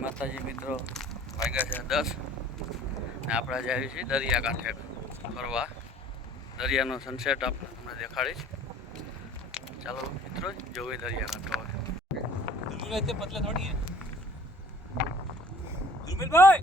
માતાજી મિત્રો વાગ્યા છે દસ. ને આપણે આજે આવી છીએ દરિયાકાંઠે ફરવા. દરિયાનો સનસેટ આપણે તમને દેખાડીશ. ચાલો મિત્રો, જોવી દરિયાકાંઠો હવે. પતલે થોડી ધ્રુમિલભાઈ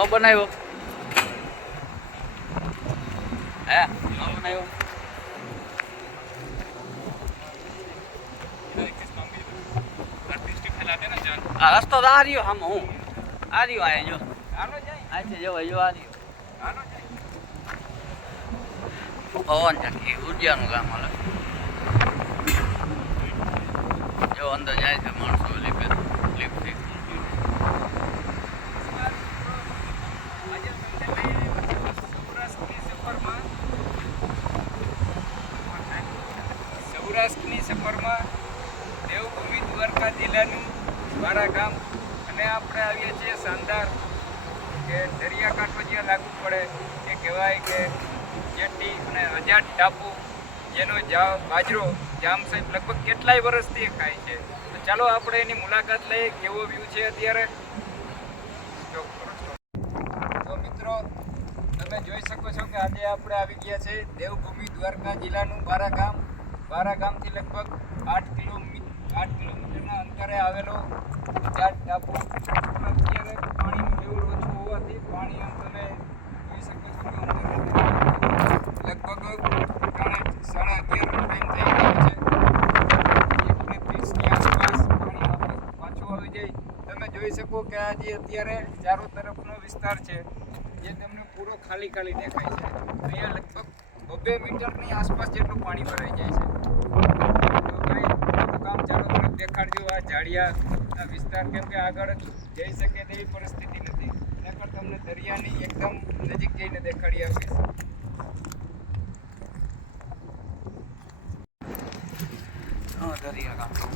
ન બનાવ્યો. હે ન બનાવ્યો. રસ્તો તો આ રહ્યો આમ હું. આ રહ્યો આ જો. આ છે જો જો આ રહ્યો. પવન ચક્કી ઉર્જાનું કામ અલગ અંદર જાય છે માણસો લીપે લીપથી જિલ્લાનું દ્વારા ગામ અને આપણે આવીએ છીએ શાનદાર કે દરિયાકાંઠો જ્યાં લાગુ પડે એ કહેવાય કે જેટી અને હજાર ટાપુ જેનો જા બાજરો જામ સાહેબ લગભગ કેટલાય વર્ષથી ખાય છે. તો ચાલો આપણે એની મુલાકાત લઈએ કેવો વ્યૂ છે અત્યારે. તો મિત્રો, તમે જોઈ શકો છો કે આજે આપણે આવી ગયા છે દેવભૂમિ દ્વારકા જિલ્લાનું બારા ગામ. બારા ગામથી લગભગ આઠ કિલોમીટર આઠ કિલોમીટરના અંતરે આવેલો ચાર ટાપુ. અત્યારે પાણીનું લેવલ ઓછું હોવાથી પાણી તમે જોઈ શકો છો કે લગભગ ત્રણ સાડા થઈ ગયો છે. એકને ત્રીસની આસપાસ પાણી પાછું આવી જાય. તમે જોઈ શકો કે આ જે અત્યારે ચારો તરફનો વિસ્તાર છે, જે તમને પૂરો ખાલી ખાલી દેખાય છે. અહીંયા લગભગ બબ્બે મીટરની આસપાસ જેટલું પાણી ભરાઈ જાય છે. દેખાડજો આ ઝાડિયા વિસ્તાર કેમ કે આગળ જઈ શકે તેવી પરિસ્થિતિ નથી નકર તમને દરિયાની એકદમ નજીક જઈને દેખાડી આપીશ હા દરિયા કાંઠો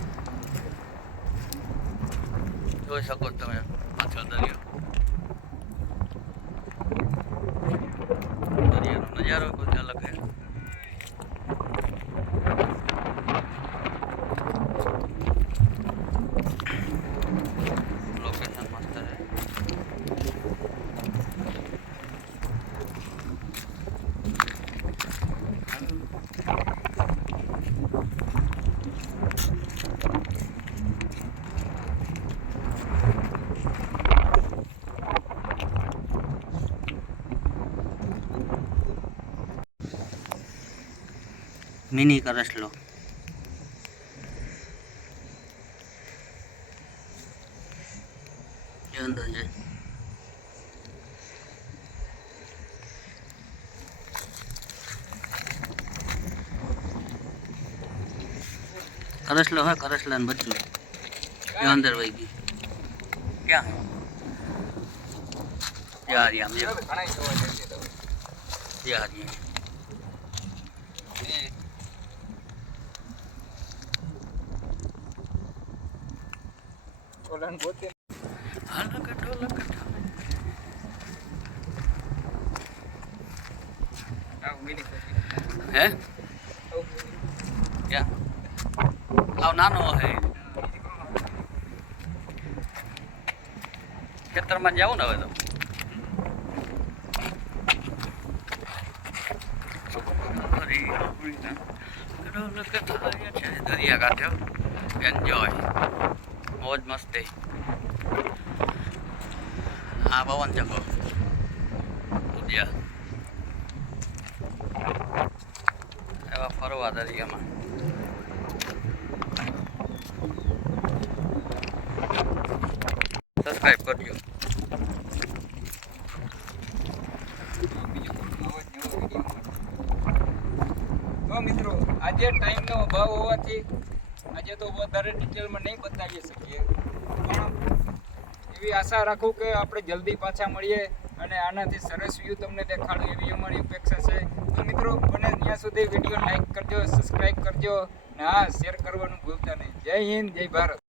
જોઈ શકો છો તમે પાછળ દરિયો मिनी का रस लो करस लो, है करस लन बदलो ये अंदर वही गई क्या? यार यार यार यार ઓલાને પોતે હલકટ હલકટ આવ મિની કોફી હે આવ મિની ક્યાં આવ નાનો હે ખેતરમાં જાવું ને હવે તો દરિયા કાંઠે એન્જોય મોજ મસ્તી આ પવન ચકો ઉદ્યા એવા ફરવા દરિયામાં. સબસ્ક્રાઈબ કરજો. મિત્રો, આજે ટાઈમનો અભાવ હોવાથી આજે તો વધારે ડિટેલમાં નહીં બતાવી શકીએ. પણ એવી આશા રાખું કે આપણે જલ્દી પાછા મળીએ અને આનાથી સરસ વ્યૂ તમને દેખાડું એવી અમારી અપેક્ષા છે. તો મિત્રો મને ત્યાં સુધી વીડિયો લાઇક કરજો સબસ્ક્રાઈબ કરજો ને હા શેર કરવાનું ભૂલતા નહીં. જય હિન્દ, જય ભારત.